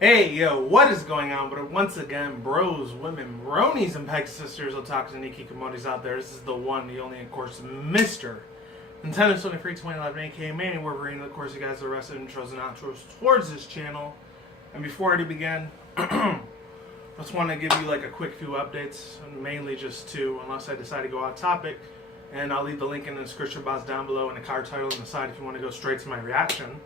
Hey, yo, what is going on? But once again, bros, women, bronies, and peg sisters, otakus, and ikikomoris out there. This is the one, the only, of course, Mr. Nintendo Sony Free 2011, aka Manny Wolverine. Of course, you guys are the rest of the intros and outros towards this channel. And before I begin, I just want to give you like a quick few updates, and mainly just two, unless I decide to go off topic. And I'll leave the link in the description box down below and the card title on the side if you want to go straight to my reaction.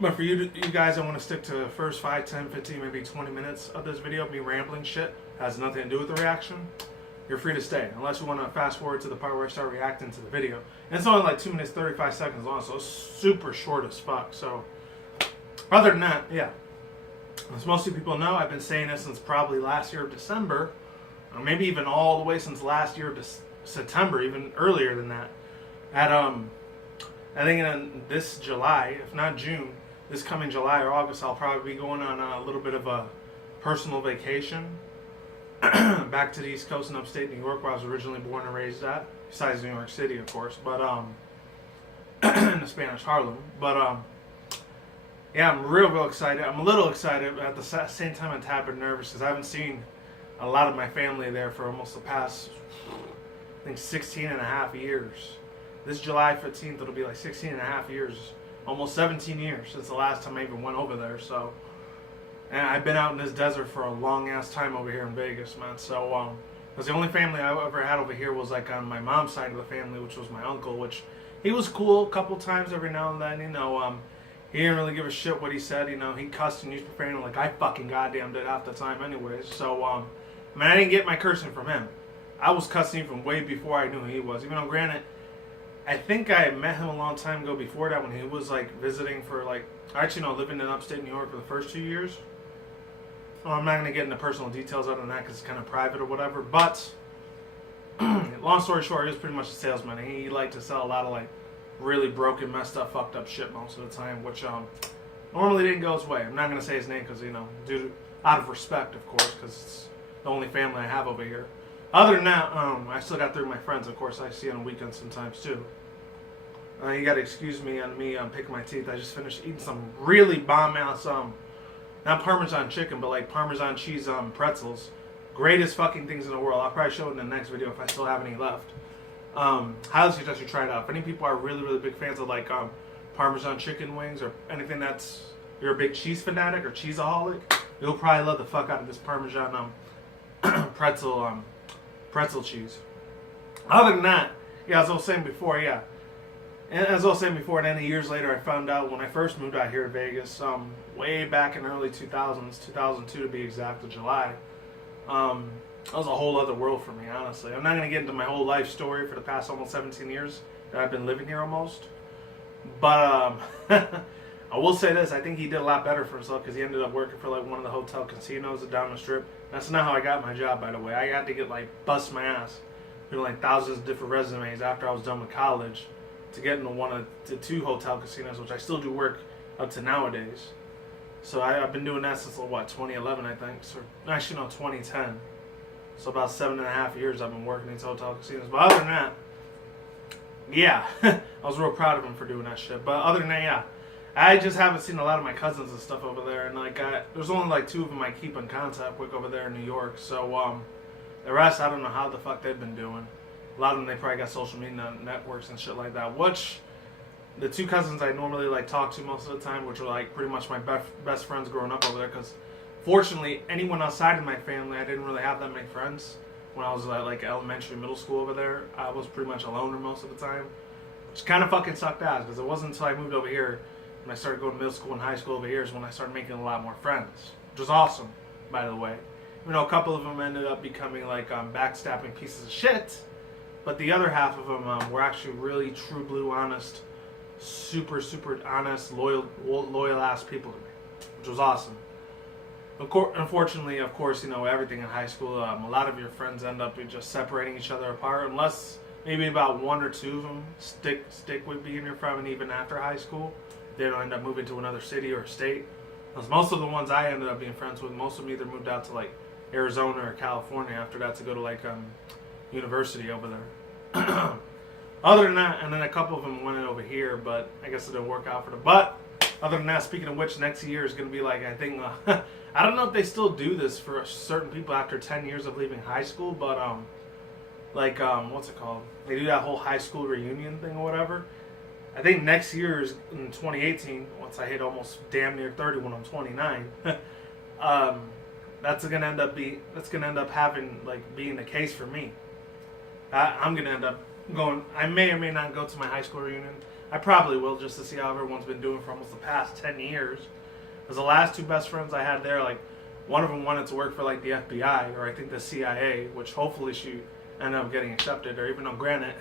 But for you guys, I want to stick to the first 5, 10, 15, maybe 20 minutes of this video. Me rambling shit has nothing to do with the reaction. You're free to stay, unless you want to fast forward to the part where I start reacting to the video. And it's only like 2 minutes 35 seconds long, so it's super short as fuck. So other than that, yeah. As most of you people know, I've been saying this since probably last year of December, or maybe even all the way since last year of September, even earlier than that. I think in this July, if not June, this coming July or August, I'll probably be going on a little bit of a personal vacation back to the East Coast in upstate New York, where I was originally born and raised at, besides New York City, of course, but in the Spanish Harlem. But yeah, I'm real excited. I'm a little excited, but at the same time, I'm a tad bit nervous because I haven't seen a lot of my family there for almost the past, I think, 16 and a half years. This July 15th, it'll be like 16 and a half years, almost 17 years since the last time I even went over there. So, and I've been out in this desert for a long ass time over here in Vegas, man. So, because the only family I ever had over here was like on my mom's side of the family, which was my uncle, which he was cool a couple times every now and then, you know. He didn't really give a shit what he said, you know. He cussed and used profanity like I fucking goddamn did half the time, anyways. So, I mean, I didn't get my cursing from him. I was cussing from way before I knew who he was, even though, granted, I think I met him a long time ago before that when he was like visiting for like, actually no, living in upstate New York for the first 2 years. Well, I'm not going to get into personal details other than that because it's kind of private or whatever, but long story short, he was pretty much a salesman. He liked to sell a lot of like really broken, messed up, fucked up shit most of the time, which normally didn't go his way. I'm not going to say his name because, you know, out of respect, of course, because it's the only family I have over here. Other than that, I still got 3 of my friends, of course, I see on the weekends sometimes too. You gotta excuse me on me picking my teeth. I just finished eating some really bomb-ass, not Parmesan chicken, but like Parmesan cheese pretzels. Greatest fucking things in the world. I'll probably show it in the next video if I still have any left. Highly suggest you try it out. If any people are really big fans of like Parmesan chicken wings or anything that's, you're a big cheese fanatic or cheeseaholic, you'll probably love the fuck out of this Parmesan pretzel cheese. Other than that, yeah, as I was saying before, yeah. And as I was saying before, and then years later, I found out when I first moved out here to Vegas, way back in the early 2000s, 2002 to be exact, of July. That was a whole other world for me, honestly. I'm not going to get into my whole life story for the past almost 17 years that I've been living here almost. But I will say this, I think he did a lot better for himself because he ended up working for like one of the hotel casinos down the strip. That's not how I got my job, by the way. I had to get like, bust my ass through like thousands of different resumes after I was done with college to get into 1 to 2 hotel casinos, which I still do work up to nowadays. So I've been doing that since, what, 2011, I think. So, actually, no, 2010. So about 7.5 years I've been working in these hotel casinos. But other than that, yeah, I was real proud of him for doing that shit. But other than that, yeah, I just haven't seen a lot of my cousins and stuff over there. And like, there's only like 2 of them I keep in contact with over there in New York. So the rest, I don't know how the fuck they've been doing. A lot of them, they probably got social media networks and shit like that, which the 2 cousins I normally like talk to most of the time, which were like pretty much my best friends growing up over there, because fortunately, anyone outside of my family, I didn't really have that many friends. When I was like elementary, middle school over there, I was pretty much a loner most of the time, which kind of fucking sucked ass, because it wasn't until I moved over here, when I started going to middle school and high school over here, is when I started making a lot more friends, which was awesome, by the way. You know, a couple of them ended up becoming like backstabbing pieces of shit. But the other half of them were actually really true blue, honest, super honest, loyal ass people to me, which was awesome. Unfortunately, of course, you know, everything in high school, a lot of your friends end up just separating each other apart, unless maybe about 1 or 2 of them stick with being your friend, and even after high school, they don't end up moving to another city or state. Because most of the ones I ended up being friends with, most of them either moved out to like Arizona or California after that to go to like university over there. Other than that, and then a couple of them went over here, but I guess it didn't work out for them. But Other than that, speaking of which, next year is going to be like, I think, I don't know if they still do this for certain people after 10 years of leaving high school, but, what's it called? They do that whole high school reunion thing or whatever. I think next year is in 2018, once I hit almost damn near 30 when I'm 29, that's gonna end up having, like, being the case for me. I'm gonna end up going. I may or may not go to my high school reunion. I probably will, just to see how everyone's been doing for almost the past 10 years. Because the last two best friends I had there, like, one of them wanted to work for, like, the FBI, or I think the CIA, which hopefully she ended up getting accepted, or even though, granted,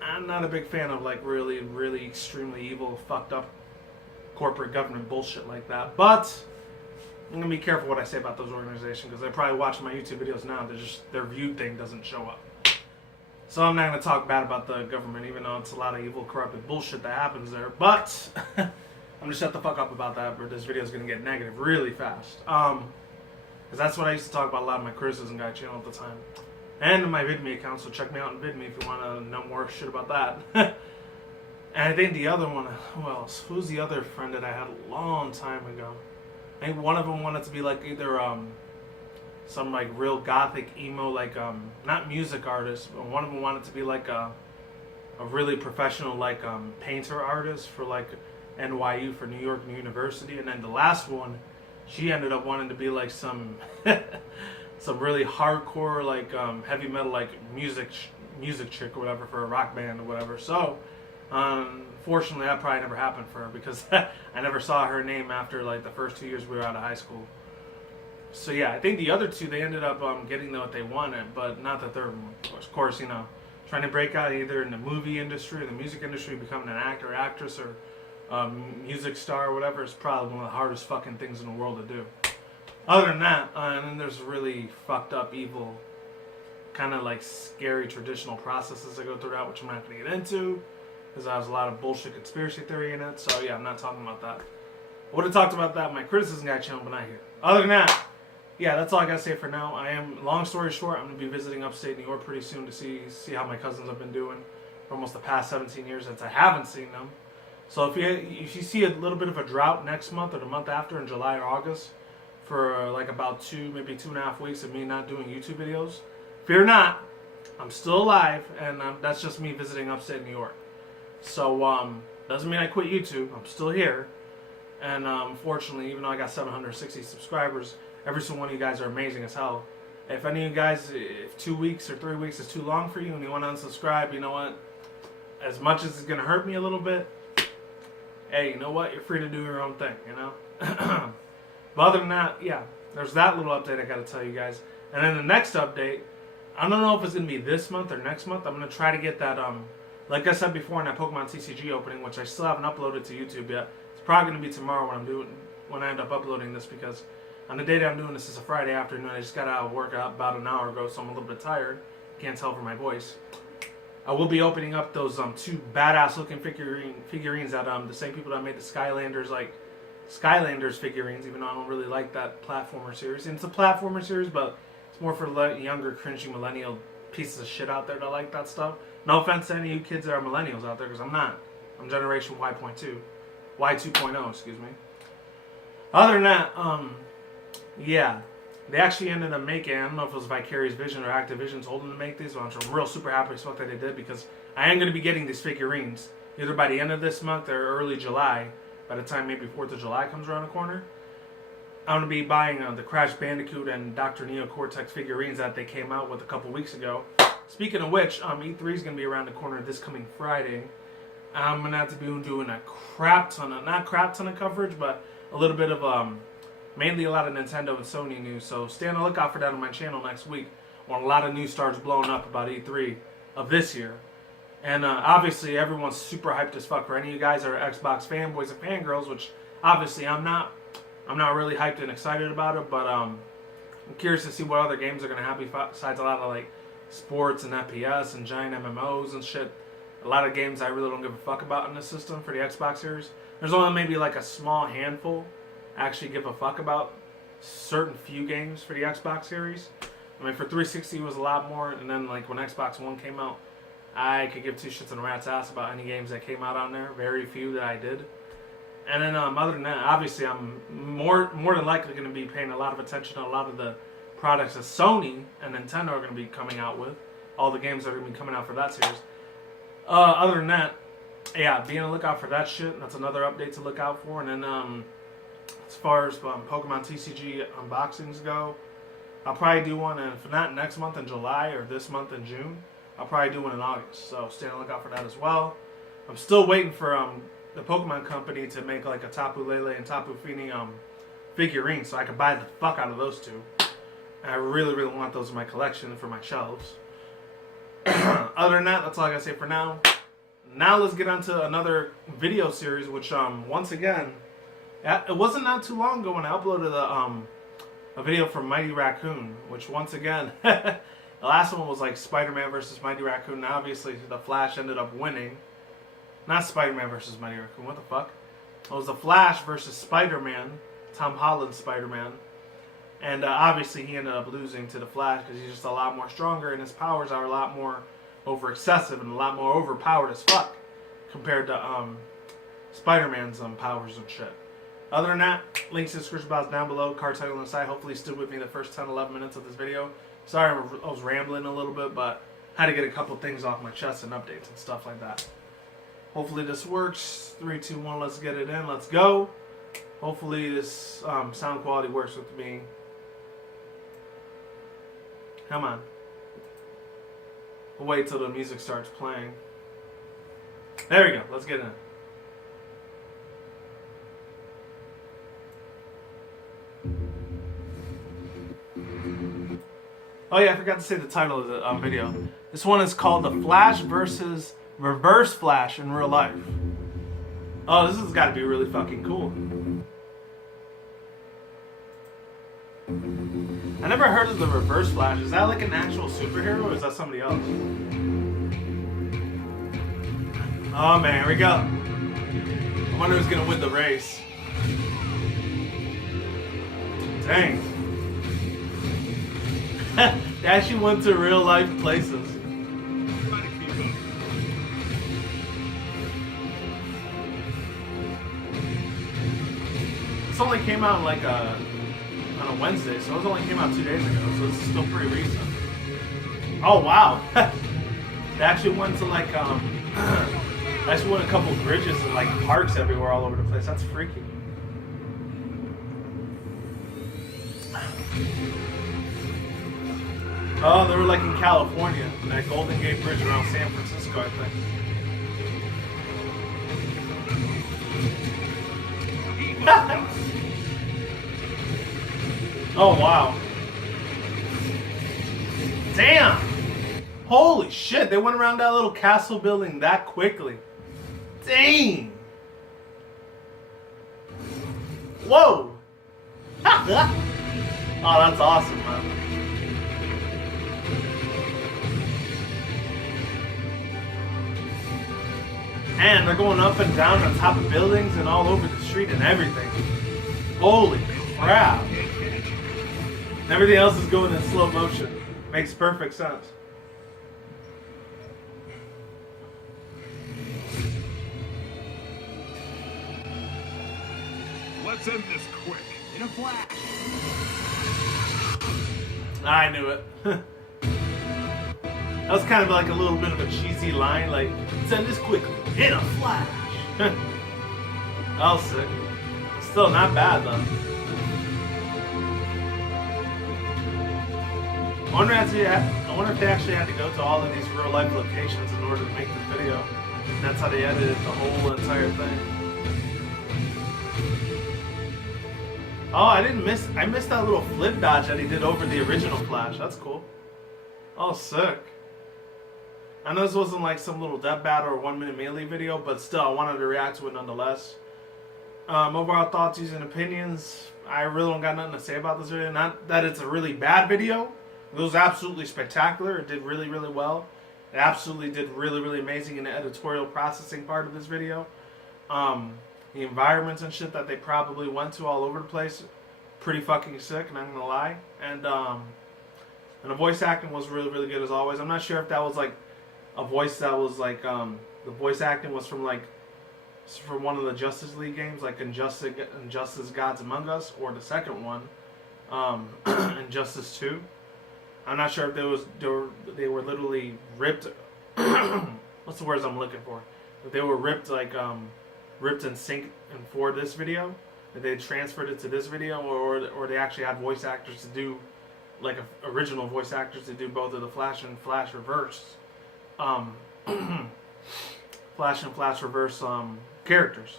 I'm not a big fan of, like, really, really extremely evil, fucked up corporate government bullshit like that. But I'm going to be careful what I say about those organizations, because they're probably watching my YouTube videos now. Their view thing doesn't show up. So I'm not going to talk bad about the government, even though it's a lot of evil, corrupted bullshit that happens there. But I'm going to shut the fuck up about that, or this video is going to get negative really fast. Because that's what I used to talk about a lot on my Criticism Guy channel at the time. And my VidMe account, so check me out on VidMe if you want to know more shit about that. And I think the other one, who else? Who's the other friend that I had a long time ago? I think one of them wanted to be like either some like real gothic emo, like not music artist, but one of them wanted to be like a really professional like painter artist for like NYU, for New York University. And then the last one, she ended up wanting to be like some some really hardcore like heavy metal like music chick or whatever for a rock band or whatever. So fortunately that probably never happened for her, because I never saw her name after like the first 2 years we were out of high school. So yeah, I think the other two, they ended up getting what they wanted, but not the third one. Of course, you know, trying to break out either in the movie industry or the music industry, becoming an actor, actress, or music star or whatever is probably one of the hardest fucking things in the world to do. Other than that, and then there's really fucked up, evil, kind of like scary traditional processes that go through that, which I'm not going to get into, because there's a lot of bullshit conspiracy theory in it. So yeah, I'm not talking about that. I would have talked about that in my Criticism Guy channel, but not here. Other than that, yeah, that's all I gotta say for now. Long story short, I'm gonna be visiting upstate New York pretty soon to see how my cousins have been doing for almost the past 17 years since I haven't seen them. So if you see a little bit of a drought next month or the month after in July or August for like about 2.5 weeks of me not doing YouTube videos, fear not, I'm still alive, and that's just me visiting upstate New York. So doesn't mean I quit YouTube. I'm still here, and fortunately, even though I got 760 subscribers, every single one of you guys are amazing as hell. If any of you guys, if 2 weeks or 3 weeks is too long for you and you want to unsubscribe, you know what? As much as it's going to hurt me a little bit, hey, you know what? You're free to do your own thing, you know? But other than that, yeah, there's that little update I got to tell you guys. And then the next update, I don't know if it's going to be this month or next month. I'm going to try to get that, like I said before in that Pokemon TCG opening, which I still haven't uploaded to YouTube yet. It's probably going to be tomorrow when I end up uploading this, because on the day that I'm doing this is a Friday afternoon. I just got out of work about an hour ago, so I'm a little bit tired. Can't tell from my voice. I will be opening up those two badass looking figurines that the same people that made the Skylanders figurines, even though I don't really like that platformer series. And it's a platformer series, but it's more for younger, cringy millennial pieces of shit out there that like that stuff. No offense to any of you kids that are millennials out there, because I'm not. I'm Generation Y.2. Y2.0, excuse me. Other than that, yeah, they actually ended up making, I don't know if it was Vicarious Vision or Activision told them to make these, but I'm real super happy as fuck that they did, because I am going to be getting these figurines either by the end of this month or early July, by the time maybe 4th of July comes around the corner. I'm going to be buying the Crash Bandicoot and Dr. Neo Cortex figurines that they came out with a couple weeks ago. Speaking of which, E3 is going to be around the corner this coming Friday. I'm going to have to be doing not crap ton of coverage, but a little bit of mainly a lot of Nintendo and Sony news, so stay on the lookout for that on my channel next week when a lot of news starts blowing up about E3 of this year. And obviously everyone's super hyped as fuck. For any of you guys that are Xbox fanboys and fangirls, which obviously I'm not really hyped and excited about it, but I'm curious to see what other games are going to have besides a lot of like sports and FPS and giant MMOs and shit. A lot of games I really don't give a fuck about in the system for the Xbox series. There's only maybe like a small handful actually give a fuck about certain few games for the Xbox series. I mean, for 360 it was a lot more, and then like when Xbox One came out, I could give two shits and a rat's ass about any games that came out on there. Very few that I did. And then other than that, obviously I'm more than likely going to be paying a lot of attention to a lot of the products that Sony and Nintendo are going to be coming out with. All the games that are going to be coming out for that series. Other than that, yeah, be on the lookout for that shit. That's another update to look out for. And then as far as Pokemon TCG unboxings go, I'll probably do one, if not next month in July or this month in June, I'll probably do one in August. So stay on the lookout for that as well. I'm still waiting for the Pokemon company to make like a Tapu Lele and Tapu Fini figurine so I can buy the fuck out of those two. And I really, really want those in my collection for my shelves. Other than that, that's all I gotta say for now. Now let's get on to another video series, which once again, it wasn't not too long ago when I uploaded a video from Mighty Raccoon, which once again, the last one was like Spider-Man versus Mighty Raccoon. Now obviously the Flash ended up winning. Not Spider-Man versus Mighty Raccoon, what the fuck? It was the Flash versus Spider-Man, Tom Holland's Spider-Man. And obviously he ended up losing to the Flash because he's just a lot more stronger and his powers are a lot more over excessive and a lot more overpowered as fuck compared to Spider-Man's powers and shit. Other than that, links to the description box down below, card title on the side. Hopefully you stood with me the first 10-11 minutes of this video. Sorry I was rambling a little bit, but I had to get a couple things off my chest and updates and stuff like that. Hopefully this works. 3, 2, 1, let's get it in. Let's go. Hopefully this sound quality works with me. Come on. We'll wait till the music starts playing. There we go. Let's get in. Oh yeah, I forgot to say the title of the video. This one is called The Flash versus Reverse Flash in Real Life. Oh, this has got to be really fucking cool. I never heard of the Reverse Flash. Is that like an actual superhero or is that somebody else? Oh man, here we go. I wonder who's gonna win the race. Dang. They actually went to real life places. This only came out like on a Wednesday, so it only came out 2 days ago, so it's still pretty recent. Oh wow. They actually went to like they actually went a couple bridges and like parks everywhere all over the place. That's freaky. Oh, they were like in California, that Golden Gate Bridge around San Francisco, I think. Oh wow. Damn! Holy shit, they went around that little castle building that quickly. Dang! Whoa! Oh, that's awesome, man. And they're going up and down on top of buildings and all over the street and everything. Holy crap. And everything else is going in slow motion. Makes perfect sense. Let's end this quick. In a flash. I knew it. That was kind of like a little bit of a cheesy line, like, let's end this quickly. In a flash. That was sick. Still not bad though. I wonder if they actually had to go to all of these real life locations in order to make this video. And that's how they edited the whole entire thing. Oh, I missed that little flip dodge that he did over the original Flash. That's cool. Oh, sick. I know this wasn't like some little death battle or 1 minute melee video, but still, I wanted to react to it nonetheless. Overall thoughts, views, and opinions. I really don't got nothing to say about this video. Not that it's a really bad video. It was absolutely spectacular. It did really, really well. It absolutely did really, really amazing in the editorial processing part of this video. The environments and shit that they probably went to all over the place, pretty fucking sick, not gonna lie. And the voice acting was really, really good as always. I'm not sure if that was like a voice that was like the voice acting was from like It's for one of the Justice League games, like Injustice Gods Among Us, or the second one, Injustice 2. I'm not sure if they were literally ripped. What's the words I'm looking for? If they were ripped ripped and synced and for this video, if they transferred it to this video, or they actually had voice actors to do, like original voice actors to do both of the Flash and Flash Reverse, Flash and Flash Reverse characters.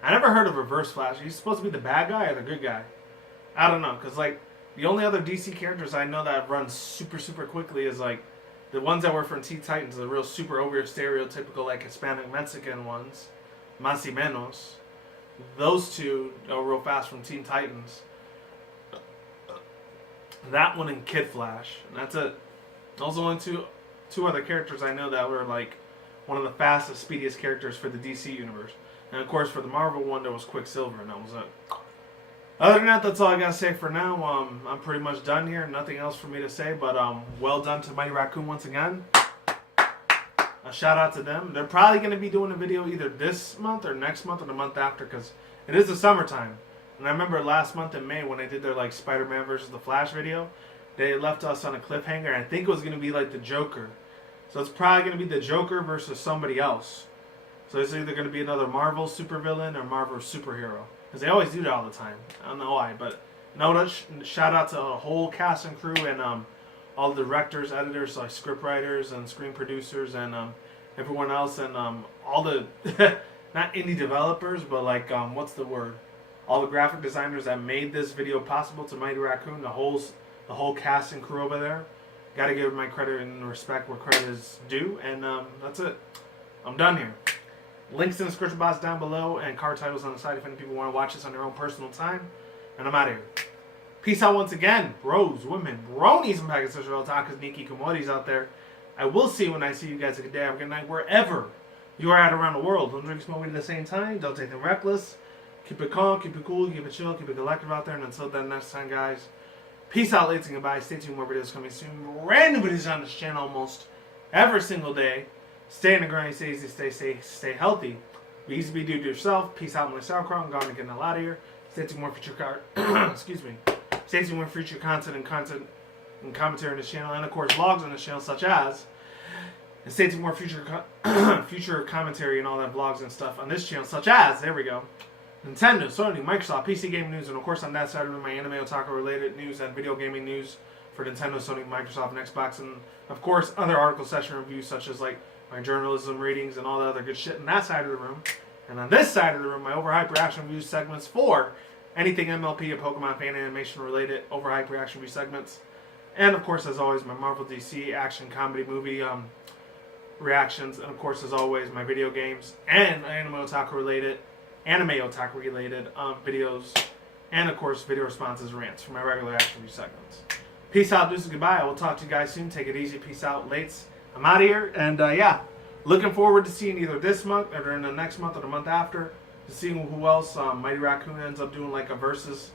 I never heard of Reverse Flash. He's supposed to be the bad guy or the good guy? I don't know, because like the only other DC characters I know that run super quickly is like the ones that were from Teen Titans, the real super over stereotypical like Hispanic Mexican ones, Más y Menos. Those two are real fast from Teen Titans. That one and Kid Flash, and that's it. Those are only two other characters I know that were like one of the fastest, speediest characters for the DC universe. And of course, for the Marvel one, there was Quicksilver, and that was it. Other than that, that's all I gotta say for now. I'm pretty much done here. Nothing else for me to say, but well done to Mighty Raccoon once again. A shout out to them. They're probably gonna be doing a video either this month or next month or the month after, because it is the summertime. And I remember last month in May when they did their like Spider-Man versus the Flash video, they left us on a cliffhanger. And I think it was gonna be like the Joker. So it's probably going to be the Joker versus somebody else. So it's either going to be another Marvel supervillain or Marvel superhero. Because they always do that all the time. I don't know why. But no, shout out to the whole cast and crew and all the directors, editors, like script writers and screen producers and everyone else. And all the, not indie developers, but like, what's the word? All the graphic designers that made this video possible to Mighty Raccoon. The whole cast and crew over there. Got to give my credit and respect where credit is due, and that's it. I'm done here. Links in the description box down below, and card titles on the side if any people want to watch this on their own personal time. And I'm out of here. Peace out once again, bros, women, bronies, and packets of otakus, Nikki, Komodis out there. I will see you when I see you guys. A good day, have a good night, wherever you are at around the world. Don't drink, smoke weed at the same time. Don't take them reckless. Keep it calm, keep it cool, keep it chill, keep it collective out there. And until then, next time, guys. Peace out, ladies, and goodbye. Stay tuned, more videos coming soon. Random videos on this channel almost every single day. Stay in the grind, stay easy, stay safe, stay healthy. Be easy, be do to yourself. Peace out, my sauerkraut. I'm going to get the hell out of here. Stay tuned, more future excuse me. Stay tuned, more future content and commentary on this channel, and of course, vlogs on this channel, such as. And stay tuned, more future future commentary and all that vlogs and stuff on this channel, such as. There we go. Nintendo, Sony, Microsoft, PC gaming news, and of course on that side of my anime otaku related news and video gaming news for Nintendo, Sony, Microsoft, and Xbox, and of course other article session reviews such as like my journalism ratings and all the other good shit in that side of the room. And on this side of the room, my overhyped reaction review segments for anything MLP and Pokemon fan animation related overhyped reaction review segments. And of course, as always, my Marvel DC action comedy movie reactions, and of course, as always, my video games and anime otaku related videos, and of course video responses, rants for my regular action review segments. Peace out, deuces, goodbye. I will talk to you guys soon. Take it easy. Peace out, lates. I'm out of here, and yeah, looking forward to seeing either this month or in the next month or the month after to seeing who else Mighty Raccoon ends up doing like a versus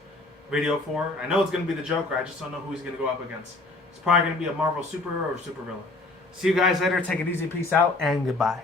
video for. I know it's going to be the Joker. I just don't know who he's going to go up against. It's probably going to be a Marvel superhero or supervillain. See you guys later. Take it easy. Peace out and goodbye.